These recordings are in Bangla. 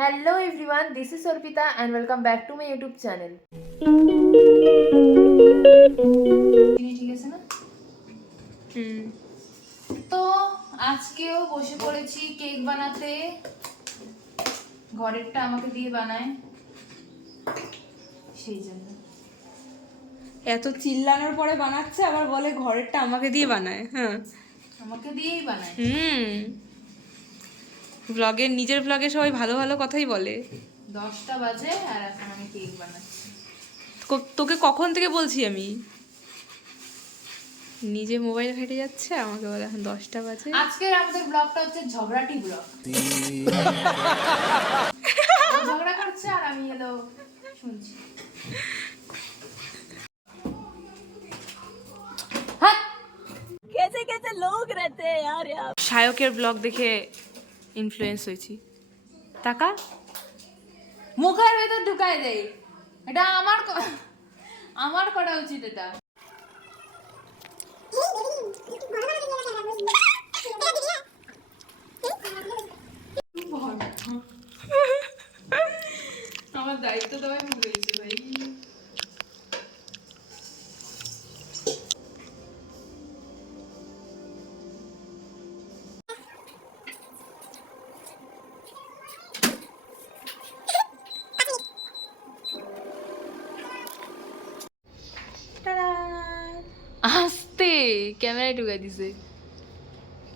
Hello everyone, this is Arpita and welcome back to my YouTube channel. ঠিক আছে না? তো আজকেও বসে পড়েছি কেক বানাতে। ঘরেরটা আমাকে দিয়ে বানায়, সেই জন্য এত চিল্লানোর পরে বানাচ্ছে, আবার বলে ঘরেরটা আমাকে দিয়ে বানায়। হ্যাঁ, আমাকে দিয়েই বানায়। নিজের ব্লগে সবাই ভালো ভালো কথাই বলে। 10টা বাজে আর এখন আমি কেক বানাচ্ছি। তোকে কখন থেকে বলছি আমি? নিজে মোবাইল ঘেটে যাচ্ছে, আমাকে বলে এখন 10টা বাজে। আজকের আমাদের ব্লগটা হচ্ছে ঝগড়াটি ব্লগ। ঝগড়া করছে আর আমি এলো শুনছি। कैसे कैसे लोग रहते हैं यार यहाँ। শায়কের ব্লগ দেখে ইনফ্লুয়েন্স হয়েছি। টাকা মুখের ভেতর ঢুকাই দেয়, এটা আমার করা উচিত। এটা আমার দায়িত্ব দেওয়াই ভুলে গেছি ভাই। আস্তে ক্যামেরায় ঢুকাই দিছে।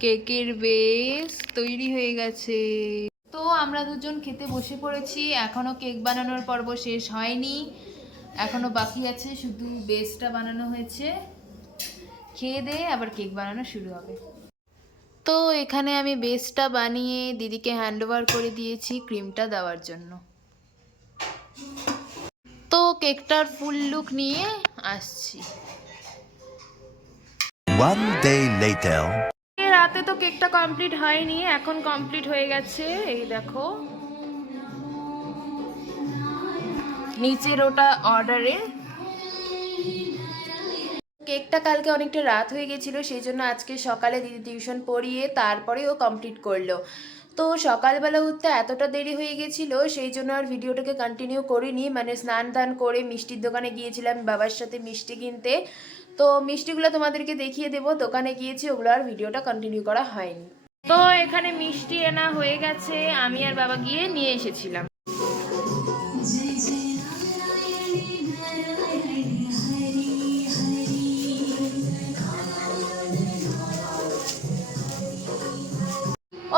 কেকের বেস তৈরি হয়ে গেছে। তো আমরা দুজন খেতে বসে পড়েছি। এখনো কেক বানানোর পর্ব শেষ হয়নি, এখনো বাকি আছে, শুধু বেসটা বানানো হয়েছে। খেয়ে দিয়ে আবার কেক বানানো শুরু হবে। তো এখানে আমি বেসটা বানিয়ে দিদিকে হ্যান্ড ওভার করে দিয়েছি ক্রিমটা দেওয়ার জন্য। তো কেকটার ফুল লুক নিয়ে আসছি। One day later. রাতে তো কেকটা কমপ্লিট হয়নি, এখন কমপ্লিট হয়ে গেছে। এই দেখো নিচের ওটা অর্ডারে। কেকটা কালকে অনেকটা রাত হয়ে গেছিলো, সেই জন্য আজকে সকালে দিদি টিউশন পড়িয়ে তারপরে ও কমপ্লিট করলো। তো সকালবেলা উঠতে এতটা দেরি হয়ে গেছিলো, সেই জন্য আর ভিডিওটাকে কন্টিনিউ করিনি। মানে স্নান টান করে মিষ্টির দোকানে গিয়েছিলাম বাবার সাথে মিষ্টি কিনতে। তো মিষ্টিগুলো তোমাদেরকে দেখিয়ে দেবো, দোকানে গিয়েছি, ওগুলো আর ভিডিওটা কন্টিনিউ করা হয়নি। তো এখানে মিষ্টি আনা হয়ে গেছে, আমি আর বাবা গিয়ে নিয়ে এসেছিলাম।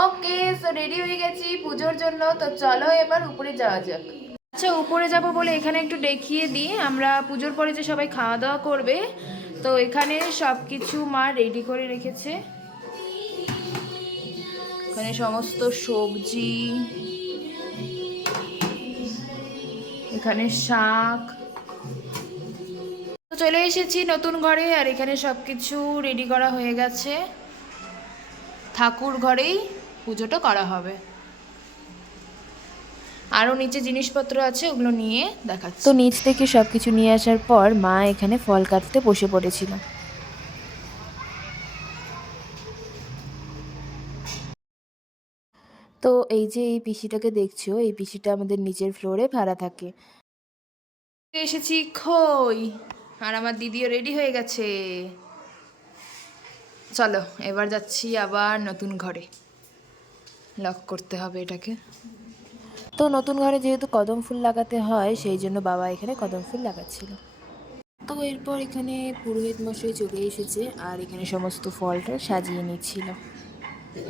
ওকে, সো রেডি হয়ে গেছি পুজোর জন্য। তো চলো এবার উপরে যাওয়া যাক। আচ্ছা, উপরে যাব বলে এখানে একটু দেখিয়ে দিই, আমরা পুজোর পরে যে সবাই খাওয়া দাওয়া করবে, তো এখানে সব কিছু মা রেডি করে রেখেছে। এখানে সমস্ত সবজি, এখানে শাক। তো চলে এসেছি নতুন ঘরে, আর এখানে সব কিছু রেডি করা হয়ে গেছে। ঠাকুর ঘরেই পুজোটা করা হবে। আরও নিচে জিনিসপত্র আছে, ওগুলো নিয়ে দেখাচ্ছি। তো নিচ থেকে সব কিছু নিয়ে আসার পর মা এখানে ফল কাটতে বসে পড়েছিল। তো এই যে এই পিসিটাকে দেখছো, এই পিসিটা আমাদের নিচের ফ্লোরে ভাড়া থাকে। এসেছি খই, আর আমার দিদিও রেডি হয়ে গেছে। চলো এবার যাচ্ছি আবার নতুন ঘরে, লক করতে হবে এটাকে। তো নতুন ঘরে যেহেতু কদম ফুল লাগাতে হয়, সেই জন্য বাবা এখানে কদম ফুল লাগাচ্ছিল। তো এরপর এখানে পুরোহিত মশাই চলে এসেছে, আর এখানে সমস্ত ফলটা সাজিয়ে নিচ্ছিল।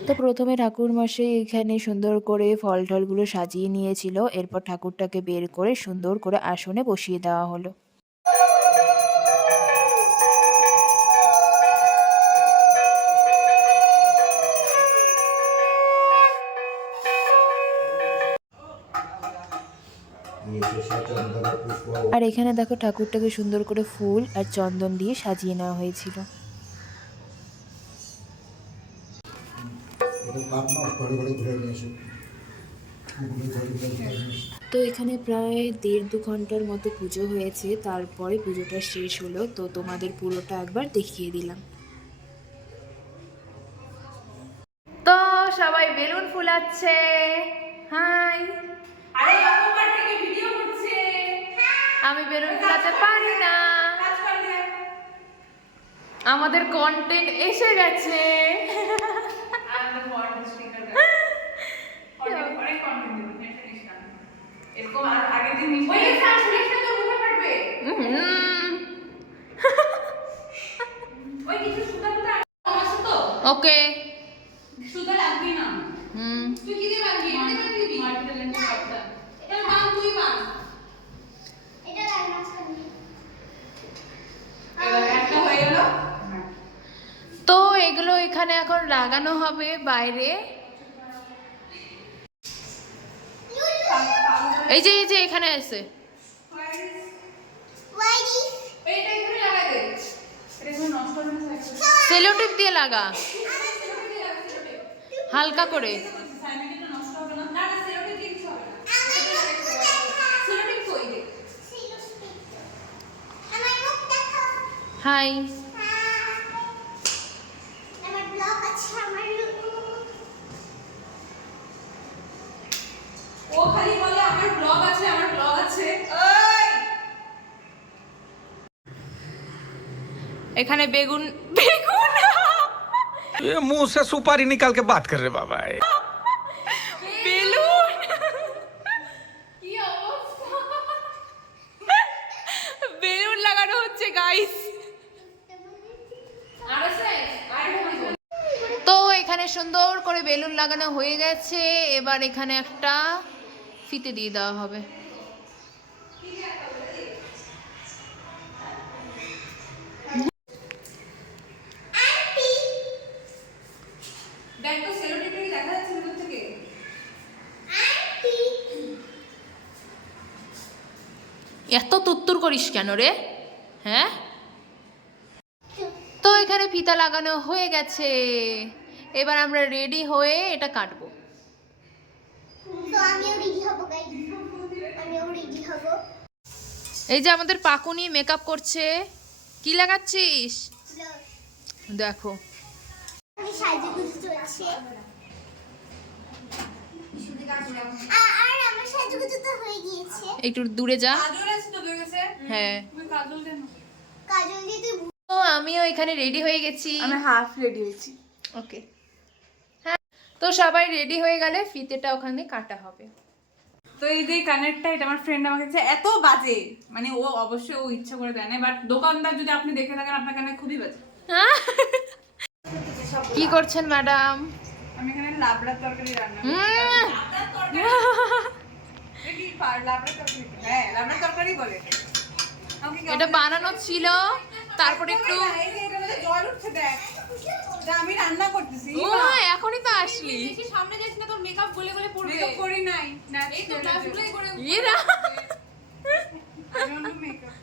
তো প্রথমে ঠাকুর মশাই এখানে সুন্দর করে ফল টলগুলো সাজিয়ে নিয়েছিল। এরপর ঠাকুরটাকে বের করে সুন্দর করে আসনে বসিয়ে দেওয়া হলো। আর এখানে দেখো ঠাকুরটাকে সুন্দর করে ফুল আর চন্দন দিয়ে সাজিয়ে নেওয়া হয়েছিল। তো এখানে প্রায় 1.5-2 ঘন্টার মতো পুজো হয়েছে, তারপরে পুজোটা শেষ হলো। তো তোমাদের পুরোটা একবার দেখিয়ে দিলাম। তো সবাই বেলুন ফুলাচ্ছে। হাই। আমি বেলুন ফোলাতে পারি না। আমাদের কন্টেন্ট এসে গেছে। ওকে সুতো লাগবে না। তুই কি দিয়ে বাঁধবি? এটা দিয়ে দিবি। এটা বাঁধ, তুই বাঁধ। এবার একটা হয়ে গেল। তো এগুলো এখানে এখন লাগানো হবে বাইরে। এই যে এখানে আছে, এইটা এখানে লাগাই দে। এটা এখানে নষ্ট হবে না। সেলো টেপ দিয়ে লাগা হালকা করে। সাইমেন্টটা নষ্ট হবে না। না না, সেলোটেপ দিয়ে কিছু হবে না। সেলোটেপ কই দে। হাই, ও খালি বলে আমার ব্লগ আছে, আমার ব্লগ আছে। ওই এখানে বেগুন বেগুন ये मुंह से सुपारी निकाल के बात कर रहे बाबा है। বেলুন, কি অবস্থা, বেলুন লাগানো হচ্ছে গাইস। তো এখানে সুন্দর করে বেলুন লাগানো হয়ে গেছে। এবার এখানে একটা ফিতে দিয়ে দেওয়া হবে। দেখ তো সেলোটেপটা কি দেখা যাচ্ছে ভিতর থেকে? এত তুত্তুর করিস কেন রে, হ্যাঁ? তো এখানে ফিতা লাগানো হয়ে গেছে। এবার আমরা রেডি হয়ে এটা কাটবো। এই যে আমাদের পাকুনি মেকআপ করছে। কি লাগাচ্ছিস দেখো। একটু দূরে যা। কাজল আছে তো বের গেছে। হ্যাঁ, তুমি কাজল দেন। তো আমিও এখানে রেডি হয়ে গেছি। আমি হাফ রেডি হয়েছি। ওকে, হ্যাঁ। তো সবাই রেডি হয়ে গেলে ফিতেটা ওখানে কাটা হবে। তো এই যে কানেরটা, এটা আমার ফ্রেন্ড আমাকে দিয়েছে। এত বাজে, মানে ও অবশ্যই ও ইচ্ছা করে দেয় না, বাট দোকানদার যদি আপনি দেখে থাকেন আপনার কানে খুবই বাজে। কি করছেন ম্যাডাম? আমি এখানে লাবড়ার তরকারি রান্না করছি। লাবড়ার তরকারি? এটা কি লাবড়ার তরকারি? হ্যাঁ, লাবড়ার তরকারি বলে। আমাকে কি এটা বানানো ছিল, তারপরে একটু এই যে এটা মধ্যে জল উঠছে, দেখ। এটা আমি রান্না করতেছি। ও এখনই তো আসলি। দেখি সামনে যাস না, তোর মেকআপ গলে গলে পড়বে। মেকআপ করি নাই, না এই তো ক্লাসগুলোই করে। এরা আমি অন্য মেকআপ।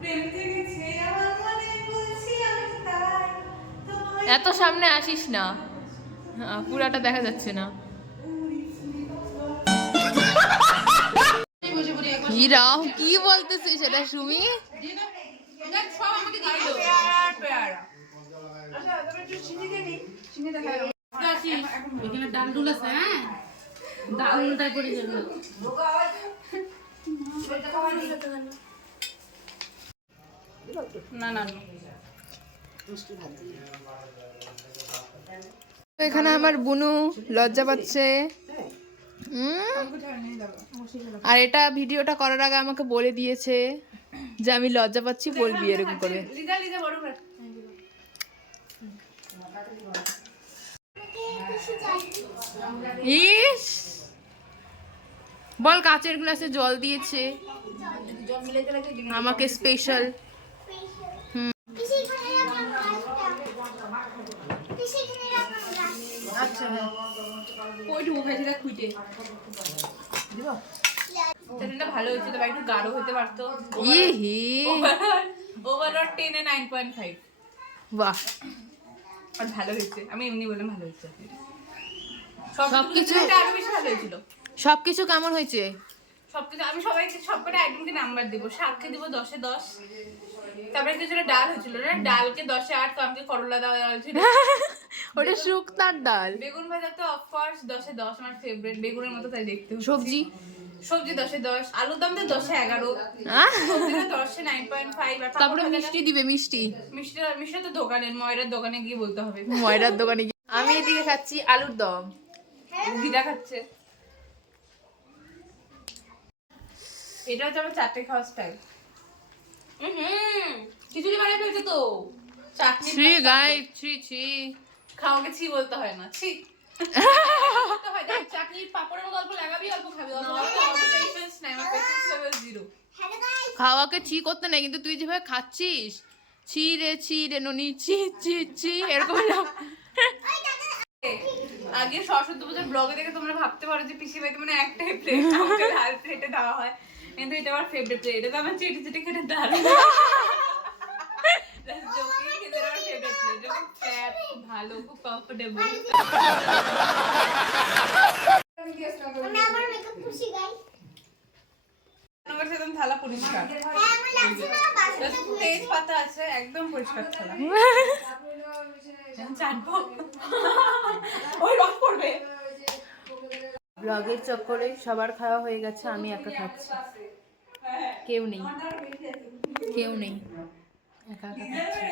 প্রেম থেকে ছেড়ে আমার মনে বলছি আমি তাই তোমায়। এত সামনে আসিস না, পুরাটা দেখা যাচ্ছে না। হিরাও কি বলতেছিস সেটা সুমি? দেখ সব আমাকে দিয়ে দিল। পেয়ারা। আচ্ছা, তবে একটু চিনি দিয়ে নি। চিনি দেখা যাবে। এখানে ডাল ডুল আছে, হ্যাঁ ডাল উল্টায় পড়ে যাবে। না না না। এখানে আমার বুনু লজ্জা পাচ্ছে। আর এটা ভিডিওটা করার আগে আমাকে বলে দিয়েছে যে আমি লজ্জা পাচ্ছি, বলবি এরকম করে। লিজা লিজা বড় করে। ইস, বল কাচের গ্লাসে জল দিয়েছে আমাকে স্পেশাল। আচ্ছা কইটু উঠেছে দেখ খুইটে। দিব? সেটা ভালো হয়েছে, তবে একটু গাঢ় হতে পারতো। ইহি, ওভারঅল 10 এ 9.5। বাহ, আর ভালো হয়েছে, আমি এমনি বললাম ভালো হয়েছে। সবকিছু আরো বেশি ভালো হয়েছিল। সবকিছু কেমন হয়েছে? সবকিছু আমি সবাইকে সবকটা আইটেমকে নাম্বার দিব। শাককে দিব 10 এ 10। তারপরে কিছুটা ডাল হয়েছিল না, ডালকে 10 এ 8। তো আমাকে করলা দেওয়া হয়েছিল। ওটা শুকনার ডাল। বেগুন ভাজা তো অফকোর্স 10 এ 10, আমার ফেভারিট বেগুনের মতো, তাই দেখতে হচ্ছে। সবজি সবজি 10-এ 10, আলুর দাম তো 10-এ 11, সবজিটা 10-এ 9.5, আর তারপরে মিষ্টি দিবে, মিষ্টি মিষ্টি তো দোকানের ময়রার দোকানে গিয়ে বলতে হবে। ময়রার দোকানে গিয়ে। আমি এদিকে খাচ্ছি আলুর দম। দিদা খাচ্ছে। এটা হচ্ছে আমার চারটে খাওয়া স্টাইল। খিচুড়ি বানিয়ে ফেলছে তো, চাটনি ছি গাই, ছি ছি। খাওয়াকে ছি বলতে হয় না, ছি বলতে হয়। দেখ, চাটনির পাপড়ের মতো অল্প লাগাবি, অল্প খাবি, অল্প পেশেন্স নাই, আমার পেশেন্স লেভেল 0। খাওয়াকে ছি করতে নেই, কিন্তু তুই যেভাবে খাচ্ছিস, ছি রে ননি, ছি ছি ছি এরকম না। আগে সরস্বতী পুজোর ব্লগে দেখে তোমরা ভাবতে পারো যে পিসি বাড়িতে মানে একটাই প্লেট, আমাকে লাল প্লেটে দেওয়া হয়, কিন্তু এটা আমার ফেভারিট প্লেট। এটা তো আমার চেটে চেটে খেতে দারুণ। ভালো, খুব কমফোর্টেবল। থালা পরিষ্কার, তেজপাতা আছে, একদম পরিষ্কার থালা। চাটবো, ওই রস পড়বে। ব্লগের চক্করে সবার খাওয়া হয়ে গেছে, আমি একা খাচ্ছি। কেউ নেই, কেউ নেই, একা একা খাচ্ছি।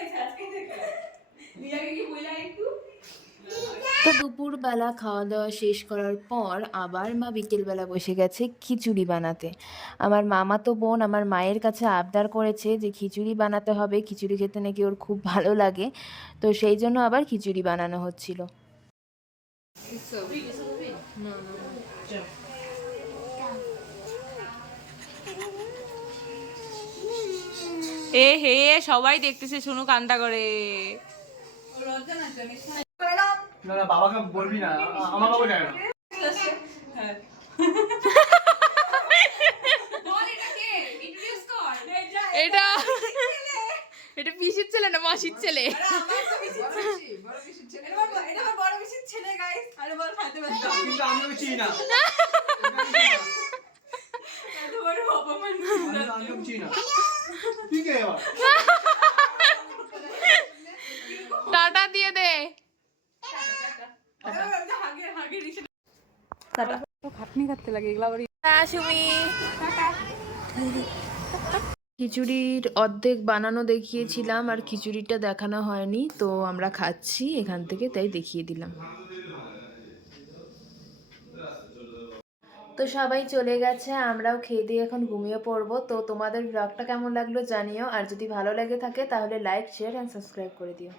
তো দুপুরবেলা খাওয়া দাওয়া শেষ করার পর আবার মা বিকেলবেলা বসে গেছে খিচুড়ি বানাতে। আমার মামাতো বোন আমার মায়ের কাছে আবদার করেছে যে খিচুড়ি বানাতে হবে, খিচুড়ি খেতে নাকি ওর খুব ভালো লাগে, তো সেই জন্য আবার খিচুড়ি বানানো হচ্ছিল। এ হে, সবাই দেখতেছে, শুনু কান্দা করে। না না বাবাকে বলবি না, আমার বাবা যায় না। এটা এটা পিসির ছেলে না মাসির ছেলে? কিন্তু আমিও চিনি না, আমিও চিনি না। ঠিক আছে এবার টাটা দিয়ে দে। সুমি খিচুড়ির অর্ধেক বানানো দেখিয়েছিলাম আর খিচুড়িটা দেখানো হয়নি, তো আমরা খাচ্ছি এখান থেকে, তাই দেখিয়ে দিলাম। তো সবাই চলে গেছে, আমরাও খেয়ে দিয়ে এখন ঘুমিয়ে পড়বো। তো তোমাদের ব্লগটা কেমন লাগলো জানিও, আর যদি ভালো লেগে থাকে তাহলে লাইক, শেয়ার অ্যান্ড সাবস্ক্রাইব করে দিও।